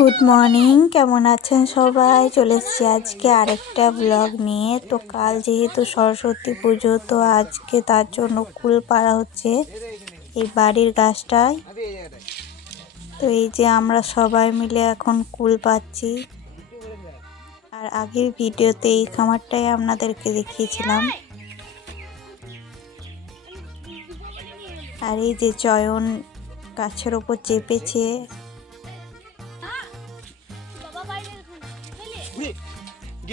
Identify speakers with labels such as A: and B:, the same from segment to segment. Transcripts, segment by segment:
A: Good morning কেমন আছেন সবাই? চলে এসেছি আজকে আরেকটা ব্লগ নিয়ে। তো কাল যেহেতু সরস্বতী পুজো, তো আজকে তার জন্য কুল পাড়া হচ্ছে এই বাড়ির গাছটায়। তো এই যে আমরা সবাই মিলে এখন কুল পাচ্ছি। আর আগের ভিডিওতে এই খামারটাই আপনাদেরকে দেখিয়েছিলাম। আর এই যে চয়ন গাছের ওপর চেপেছে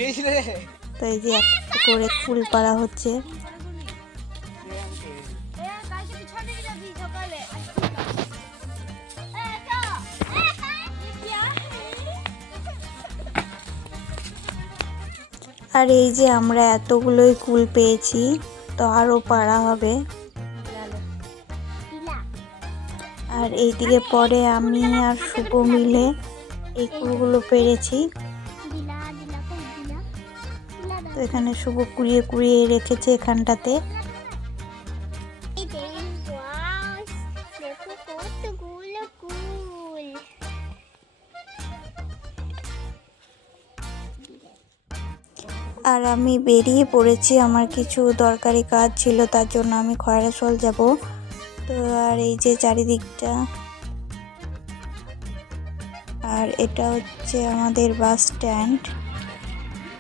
A: এই যে একটা করে ফুল পাড়া হচ্ছে। আর এই যে আমরা এতগুলোই কুল পেয়েছি, তো আরও পাড়া হবে। আর এইদিকে পরে আমি আর শুভ মিলে এই কুলগুলো পেরেছি। তো এখানে শুভ কুড়িয়ে কুড়িয়ে রেখেছে এখানটাতে। আর আমি বেরিয়ে পড়েছি, আমার কিছু দরকারি কাজ ছিল, তার জন্য আমি খয়রাসল যাব। তো আর এই যে চারিদিকটা। আর এটা হচ্ছে আমাদের বাস স্ট্যান্ড।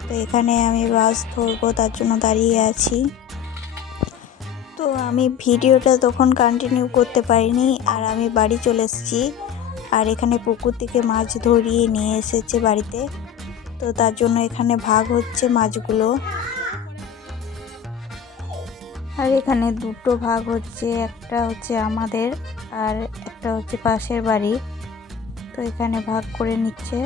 A: তো এখানে আমি বাস ধরবো, তার জন্য দাঁড়িয়ে আছি। তো আমি ভিডিওটা তখন কন্টিনিউ করতে পারিনি, আর আমি বাড়ি চলে এসেছি। আর এখানে পুকুর থেকে মাছ ধরিয়ে নিয়ে এসেছে বাড়িতে। তো তার জন্য এখানে ভাগ হচ্ছে মাছগুলো। আর এখানে দুটো ভাগ হচ্ছে, একটা হচ্ছে আমাদের আর একটা হচ্ছে পাশের বাড়ি তো এখানে ভাগ করে নিচ্ছে।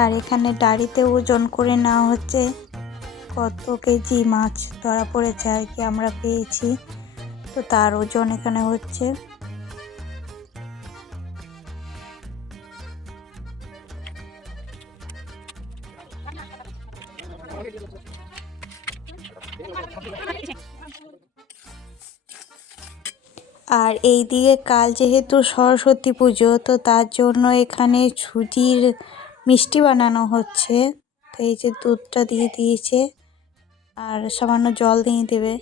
A: আর এখানে ডাড়িতে ওজন করে নেওয়া হচ্ছে কত কেজি মাছ ধরা পড়েছে আর কি আমরা পেয়েছি। তো তার ওজন এখানে হচ্ছে আর এই দিকে কাল যেহেতু সরস্বতী পুজো, তো তার জন্য এখানে সুজির মিষ্টি বানানো হচ্ছে। তো এই যে দুধটা দিয়ে দিয়েছে, আর সামান্য জল দিয়ে দেবে।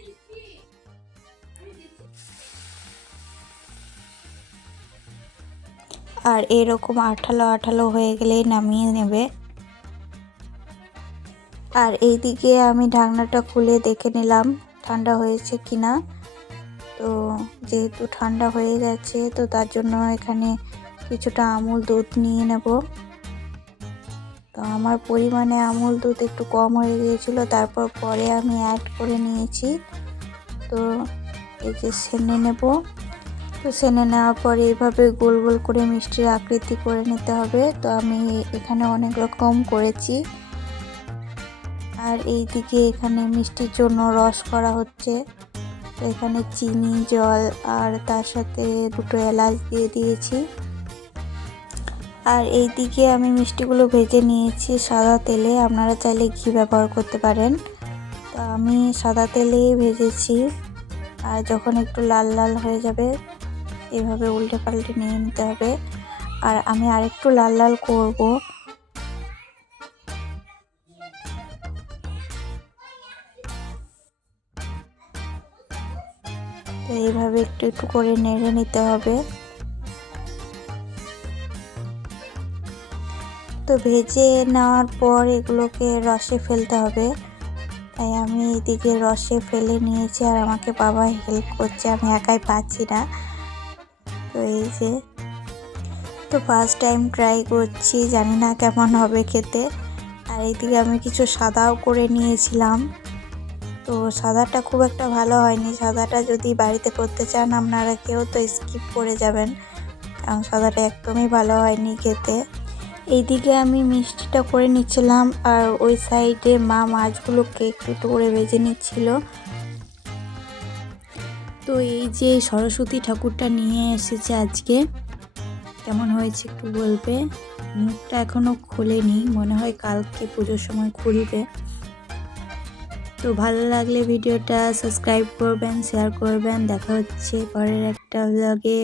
A: আর এরকম আঠালো আঠালো হয়ে গেলেই নামিয়ে নেবে। আর এইদিকে আমি ঢাকনাটা খুলে দেখে নিলাম ঠান্ডা হয়েছে কিনা। তো যেহেতু ঠান্ডা হয়ে গেছে, তো তার জন্য এখানে কিছুটা আমুল দুধ নিয়ে নেব। তো আমার পরিমাণে আমুল দুধ একটু কম হয়ে গিয়েছিল, তারপর পরে আমি অ্যাড করে নিয়েছি। তো এই যে সেনে নেব। তো সেনে নেওয়ার পরে এইভাবে গোল গোল করে মিষ্টির আকৃতি করে নিতে হবে। তো আমি এখানে অনেক রকম করেছি। আর এই দিকে এখানে মিষ্টির জন্য রস করা হচ্ছে। এখানে চিনি, জল, আর তার সাথে দুটো এলাচ দিয়ে দিয়েছি। আর এই দিকে আমি মিষ্টিগুলো ভেজে নিয়েছি সাদা তেলে। আপনারা চাইলে ঘি ব্যবহার করতে পারেন। তো আমি সাদা তেলেই ভেজেছি। আর যখন একটু লাল লাল হয়ে যাবে, এভাবে উল্টে পাল্টে নিয়ে নিতে হবে। আর আমি আরেকটু লাল লাল করব। এইভাবে একটু একটু করে নেড়ে নিতে হবে। তো ভেজে নেওয়ার পর এগুলোকে রসে ফেলতে হবে। তাই আমি এদিকে রসে ফেলে নিয়েছি আর আমাকে বাবা হেল্প করছে, আমি একাই পাচ্ছি না। তো এই যে, তো ফার্স্ট টাইম ট্রাই করছি, জানি না কেমন হবে খেতে। আর এইদিকে আমি কিছু সাদাও করে নিয়েছিলাম। তো সাদাটা খুব একটা ভালো হয়নি। সাদাটা যদি বাড়িতে করতে চান, আপনারা কেউ তো স্কিপ করে যাবেন। কারণ সাদাটা একদমই ভালো হয়নি খেতে। এইদিকে আমি মিষ্টিটা করে নিচ্ছিলাম আর ওই সাইডে মা মাছগুলোকে একটু একটু করে ভেজে নিচ্ছিল। তো এই যে সরস্বতী ঠাকুরটা নিয়ে এসেছে আজকে, কেমন হয়েছে একটু বলবে? মুখটা এখনও খোলেনি, মনে হয় কালকে পুজোর সময় খুলবে। তো ভালো লাগলে ভিডিওটা সাবস্ক্রাইব করবেন, শেয়ার করবেন, দেখা হচ্ছে পরের একটা ব্লগে